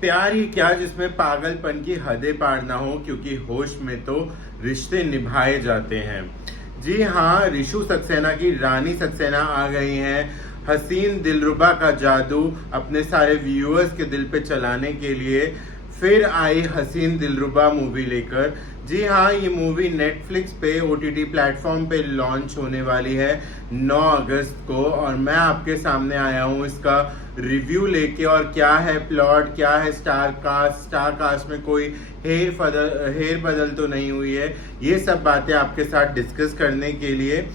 प्यार ही क्या जिसमें पागलपन की हदें पार ना हो, क्योंकि होश में तो रिश्ते निभाए जाते हैं। जी हाँ, रिशु सक्सेना की रानी सक्सेना आ गई हैं हसीन दिलरुबा का जादू अपने सारे व्यूअर्स के दिल पे चलाने के लिए। फिर आई हसीन दिलरुबा मूवी लेकर। जी हाँ, ये मूवी नेटफ्लिक्स पे OTT प्लेटफॉर्म पे लॉन्च होने वाली है 9 अगस्त को, और मैं आपके सामने आया हूँ इसका रिव्यू लेके। और क्या है प्लॉट, क्या है स्टार कास्ट में कोई हेर बदल तो नहीं हुई है, ये सब बातें आपके साथ डिस्कस करने के लिए।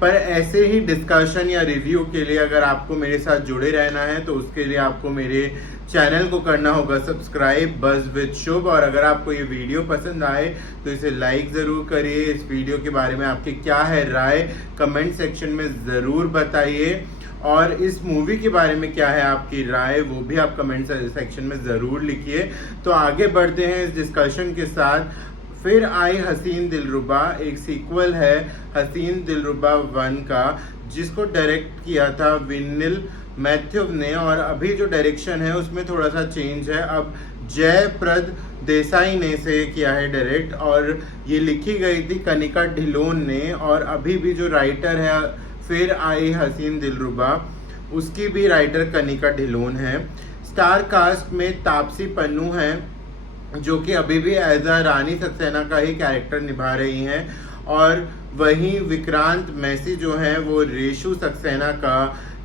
पर ऐसे ही डिस्कशन या रिव्यू के लिए अगर आपको मेरे साथ जुड़े रहना है तो उसके लिए आपको मेरे चैनल को करना होगा सब्सक्राइब, बज़ विद शुभ। और अगर आपको ये वीडियो पसंद आए तो इसे लाइक ज़रूर करिए। इस वीडियो के बारे में आपकी क्या है राय, कमेंट सेक्शन में ज़रूर बताइए। और इस मूवी के बारे में क्या है आपकी राय, वो भी आप कमेंट सेक्शन में ज़रूर लिखिए। तो आगे बढ़ते हैं इस डिस्कशन के साथ। फिर आई हसीन दिलरुबा, एक सीक्वल है हसीन दिलरुबा 1 का, जिसको डायरेक्ट किया था विनिल मैथ्यूव ने। और अभी जो डायरेक्शन है उसमें थोड़ा सा चेंज है, अब जयप्रद देसाई ने इसे किया है डायरेक्ट। और ये लिखी गई थी कनिका ढिलोन ने, और अभी भी जो राइटर है फिर आई हसीन दिलरुबा, उसकी भी राइटर कनिका ढिलोन है। स्टार कास्ट में तापसी पन्नू है, जो कि अभी भी एज अ रानी सक्सेना का ही कैरेक्टर निभा रही हैं। और वहीं विक्रांत मैसी जो हैं वो रिशु सक्सेना का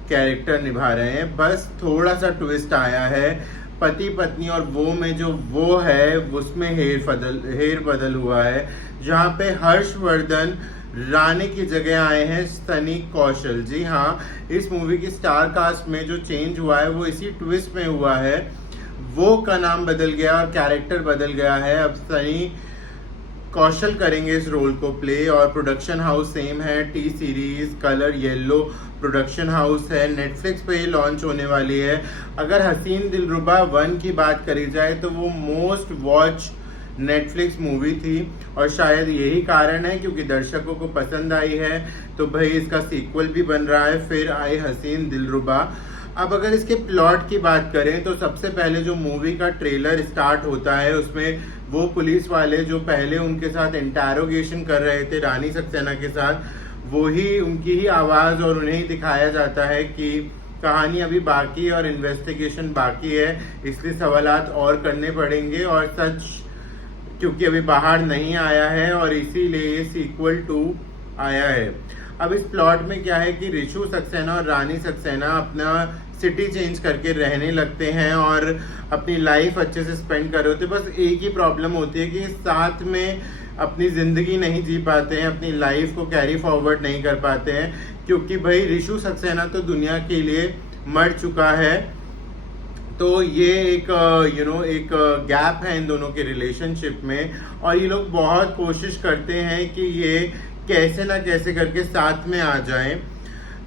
कैरेक्टर निभा रहे हैं। बस थोड़ा सा ट्विस्ट आया है, पति पत्नी और वो में जो वो है उसमें हेर बदल हुआ है, जहाँ पे हर्षवर्धन रानी की जगह आए हैं सनी कौशल। जी हाँ, इस मूवी की स्टार कास्ट में जो चेंज हुआ है वो इसी ट्विस्ट में हुआ है। वो का नाम बदल गया और कैरेक्टर बदल गया है। अब सनी कौशल करेंगे इस रोल को प्ले, और प्रोडक्शन हाउस सेम है, T series colour yellow production house है। नेटफ्लिक्स पे ही लॉन्च होने वाली है। अगर हसीन दिलरुबा 1 की बात करी जाए तो वो मोस्ट वॉच नेटफ्लिक्स मूवी थी, और शायद यही कारण है क्योंकि दर्शकों को पसंद आई है, तो भाई इसका सीक्वल भी बन रहा है। फिर आई हसीन दिलरुबा। अब अगर इसके प्लॉट की बात करें तो सबसे पहले जो मूवी का ट्रेलर स्टार्ट होता है उसमें वो पुलिस वाले जो पहले उनके साथ इंटरोगेशन कर रहे थे रानी सक्सेना के साथ, वही उनकी ही आवाज़ और उन्हें ही दिखाया जाता है कि कहानी अभी बाकी है और इन्वेस्टिगेशन बाकी है, इसलिए सवालात और करने पड़ेंगे, और सच क्योंकि अभी बाहर नहीं आया है और इसीलिए सीक्वल 2 आया है। अब इस प्लॉट में क्या है कि रिशु सक्सेना और रानी सक्सेना अपना सिटी चेंज करके रहने लगते हैं और अपनी लाइफ अच्छे से स्पेंड कर रहे होते हैं। बस एक ही प्रॉब्लम होती है कि साथ में अपनी ज़िंदगी नहीं जी पाते हैं, अपनी लाइफ को कैरी फॉरवर्ड नहीं कर पाते हैं, क्योंकि भाई रिशु सक्सेना तो दुनिया के लिए मर चुका है। तो ये एक एक गैप है इन दोनों के रिलेशनशिप में, और ये लोग बहुत कोशिश करते हैं कि ये कैसे ना कैसे करके साथ में आ जाएं।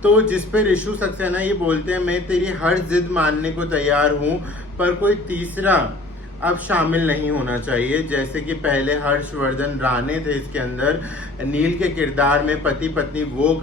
तो जिस पे रिशु सक्सेना ये बोलते हैं, मैं तेरी हर जिद मानने को तैयार हूँ, पर कोई तीसरा अब शामिल नहीं होना चाहिए। जैसे कि पहले हर्षवर्धन राणे थे इसके अंदर, नील के किरदार में पति पत्नी वो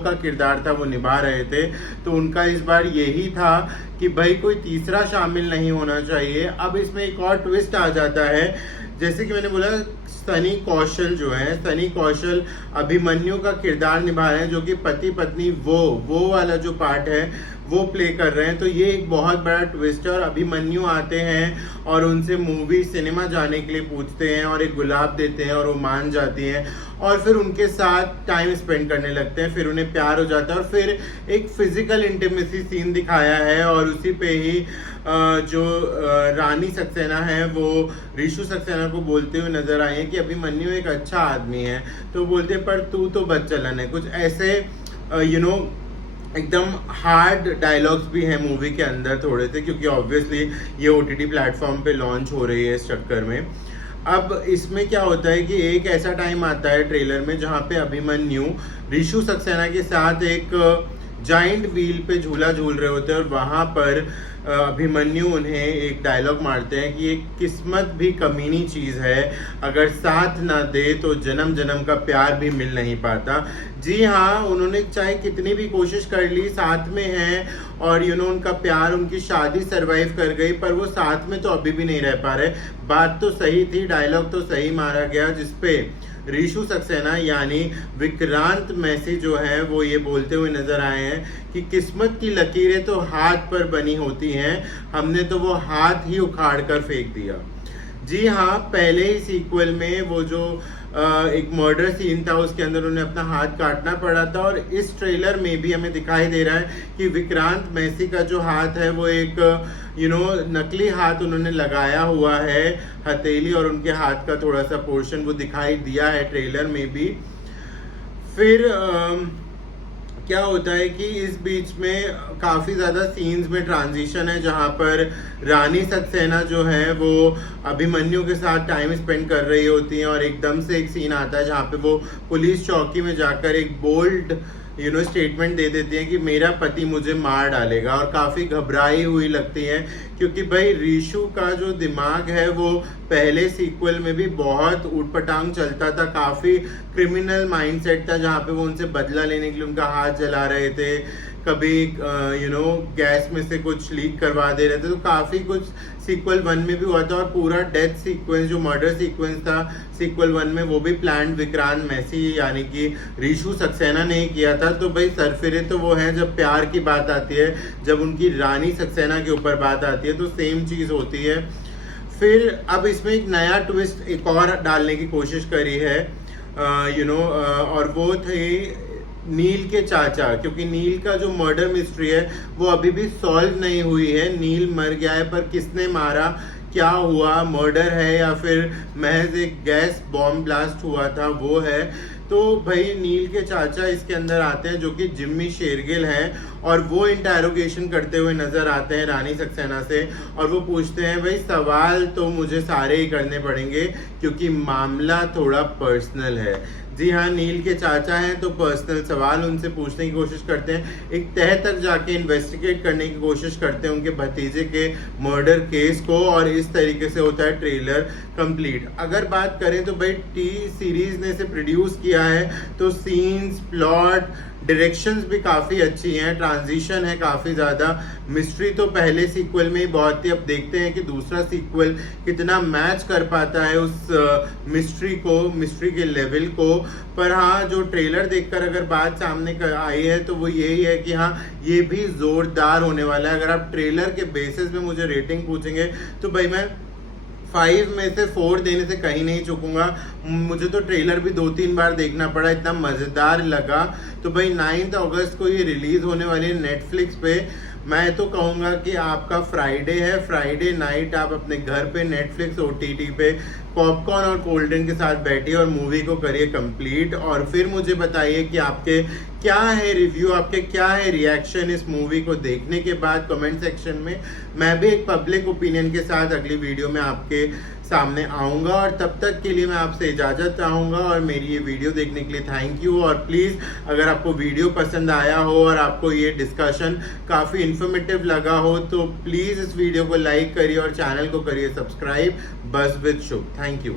का किरदार था वो निभा रहे थे। तो उनका इस बार यही था कि भाई कोई तीसरा शामिल नहीं होना चाहिए। अब इसमें एक और ट्विस्ट आ जाता है, जैसे कि मैंने बोला सनी कौशल जो है, सनी कौशल अभिमन्यु का किरदार निभा रहे हैं, जो कि पति पत्नी वो वाला जो पार्ट है वो प्ले कर रहे हैं। तो ये एक बहुत बड़ा ट्विस्ट है, और अभिमन्यु आते हैं और उनसे मूवी सिनेमा जाने के लिए पूछते हैं और एक गुलाब देते हैं और वो मान जाती हैं, और फिर उनके साथ टाइम स्पेंड करने लगते हैं, फिर उन्हें प्यार हो जाता है, और फिर एक फिजिकल इंटीमेसी सीन दिखाया है। और उसी पे ही जो रानी सक्सेना है वो रिशु सक्सेना को बोलते हुए नजर आई है कि अभिमन्यु एक अच्छा आदमी है, तो बोलते हैं पर तू तो बदचलन है, कुछ ऐसे एकदम हार्ड डायलॉग्स भी हैं मूवी के अंदर थोड़े से, क्योंकि ऑब्वियसली ये OTT प्लेटफॉर्म पे लॉन्च हो रही है इस चक्कर में। अब इसमें क्या होता है कि एक ऐसा टाइम आता है ट्रेलर में जहाँ पे अभिमन्यु रिशु सक्सेना के साथ एक जाइंट व्हील पे झूला झूल रहे होते हैं, और वहाँ पर अभिमन्यु उन्हें एक डायलॉग मारते हैं कि एक किस्मत भी कमीनी चीज़ है, अगर साथ ना दे तो जन्म जन्म का प्यार भी मिल नहीं पाता। जी हाँ, उन्होंने चाहे कितनी भी कोशिश कर ली, साथ में हैं और उनका प्यार, उनकी शादी सरवाइव कर गई, पर वो साथ में तो अभी भी नहीं रह पा रहे। बात तो सही थी, डायलॉग तो सही मारा गया, जिसपे ऋषु सक्सेना यानी विक्रांत मैसी जो है वो ये बोलते हुए नजर आए हैं कि किस्मत की लकीरें तो हाथ पर बनी होती हैं, हमने तो वो हाथ ही उखाड़ कर फेंक दिया। जी हाँ, पहले ही सीक्वल में वो जो एक मर्डर सीन था उसके अंदर उन्हें अपना हाथ काटना पड़ा था, और इस ट्रेलर में भी हमें दिखाई दे रहा है कि विक्रांत मैसी का जो हाथ है वो एक नकली हाथ उन्होंने लगाया हुआ है, हथेली, और उनके हाथ का थोड़ा सा पोर्शन वो दिखाई दिया है ट्रेलर में भी। फिर क्या होता है कि इस बीच में काफ़ी ज़्यादा सीन्स में ट्रांजिशन है, जहाँ पर रानी सक्सेना जो है वो अभिमन्यु के साथ टाइम स्पेंड कर रही होती हैं, और एकदम से एक सीन आता है जहाँ पे वो पुलिस चौकी में जाकर एक बोल्ड स्टेटमेंट दे देती हैं कि मेरा पति मुझे मार डालेगा, और काफ़ी घबराई हुई लगती हैं, क्योंकि भाई ऋषु का जो दिमाग है वो पहले सीक्वल में भी बहुत ऊटपटांग चलता था, काफ़ी क्रिमिनल माइंडसेट था, जहाँ पे वो उनसे बदला लेने के लिए उनका हाथ जला रहे थे, कभी गैस में से कुछ लीक करवा दे रहे थे, तो काफ़ी कुछ सीक्वल 1 में भी हुआ था, और पूरा डेथ सीक्वेंस जो मर्डर सीक्वेंस था सीक्वल 1 में वो भी प्लान्ड विक्रांत मैसी यानी कि ऋषु सक्सेना ने किया था। तो भाई सरफिरे तो वो हैं जब प्यार की बात आती है, जब उनकी रानी सक्सेना के ऊपर बात आती है तो सेम चीज़ होती है। फिर अब इसमें एक नया ट्विस्ट एक और डालने की कोशिश करी है और वो थे नील के चाचा, क्योंकि नील का जो मर्डर मिस्ट्री है वो अभी भी सॉल्व नहीं हुई है। नील मर गया है, पर किसने मारा, क्या हुआ, मर्डर है या फिर महज एक गैस बॉम्ब ब्लास्ट हुआ था, वो है। तो भाई नील के चाचा इसके अंदर आते हैं जो कि जिम्मी शेरगिल हैं, और वो इंटेरोगेशन करते हुए नजर आते हैं रानी सक्सेना से, और वो पूछते हैं भाई सवाल तो मुझे सारे ही करने पड़ेंगे क्योंकि मामला थोड़ा पर्सनल है। जी हाँ, नील के चाचा हैं तो पर्सनल सवाल उनसे पूछने की कोशिश करते हैं, एक तह तक जाके इन्वेस्टिगेट करने की कोशिश करते हैं उनके भतीजे के मर्डर केस को, और इस तरीके से होता है ट्रेलर कंप्लीट। अगर बात करें तो भाई टी सीरीज ने इसे प्रोड्यूस किया है तो सीन्स, प्लॉट, डायरेक्शंस भी काफ़ी अच्छी हैं, ट्रांजिशन है काफ़ी ज़्यादा, मिस्ट्री तो पहले सीक्वल में ही बहुत थी, अब देखते हैं कि दूसरा सीक्वल कितना मैच कर पाता है उस मिस्ट्री के लेवल को। पर हाँ, जो ट्रेलर देखकर अगर बात सामने आई है तो वो यही है कि हाँ, ये भी ज़ोरदार होने वाला है। अगर आप ट्रेलर के बेसिस में मुझे रेटिंग पूछेंगे तो भाई मैं 5 में से 4 देने से कहीं नहीं चुकूंगा। मुझे तो ट्रेलर भी 2-3 बार देखना पड़ा, इतना मज़ेदार लगा। तो भाई 9 अगस्त को ये रिलीज़ होने वाली है नेटफ्लिक्स पे। मैं तो कहूँगा कि आपका फ्राइडे है, फ्राइडे नाइट आप अपने घर पे नेटफ्लिक्स OTT पे पॉपकॉर्न और कोल्ड ड्रिंक के साथ बैठिए और मूवी को करिए कंप्लीट, और फिर मुझे बताइए कि आपके क्या है रिव्यू, आपके क्या है रिएक्शन इस मूवी को देखने के बाद कमेंट सेक्शन में। मैं भी एक पब्लिक ओपिनियन के साथ अगली वीडियो में आपके सामने आऊँगा, और तब तक के लिए मैं आपसे इजाज़त चाहूँगा, और मेरी ये वीडियो देखने के लिए थैंक यू। और प्लीज़ अगर आपको वीडियो पसंद आया हो और आपको ये डिस्कशन काफ़ी इन्फॉर्मेटिव लगा हो तो प्लीज़ इस वीडियो को लाइक करिए और चैनल को करिए सब्सक्राइब। बस विद शुभ, थैंक यू।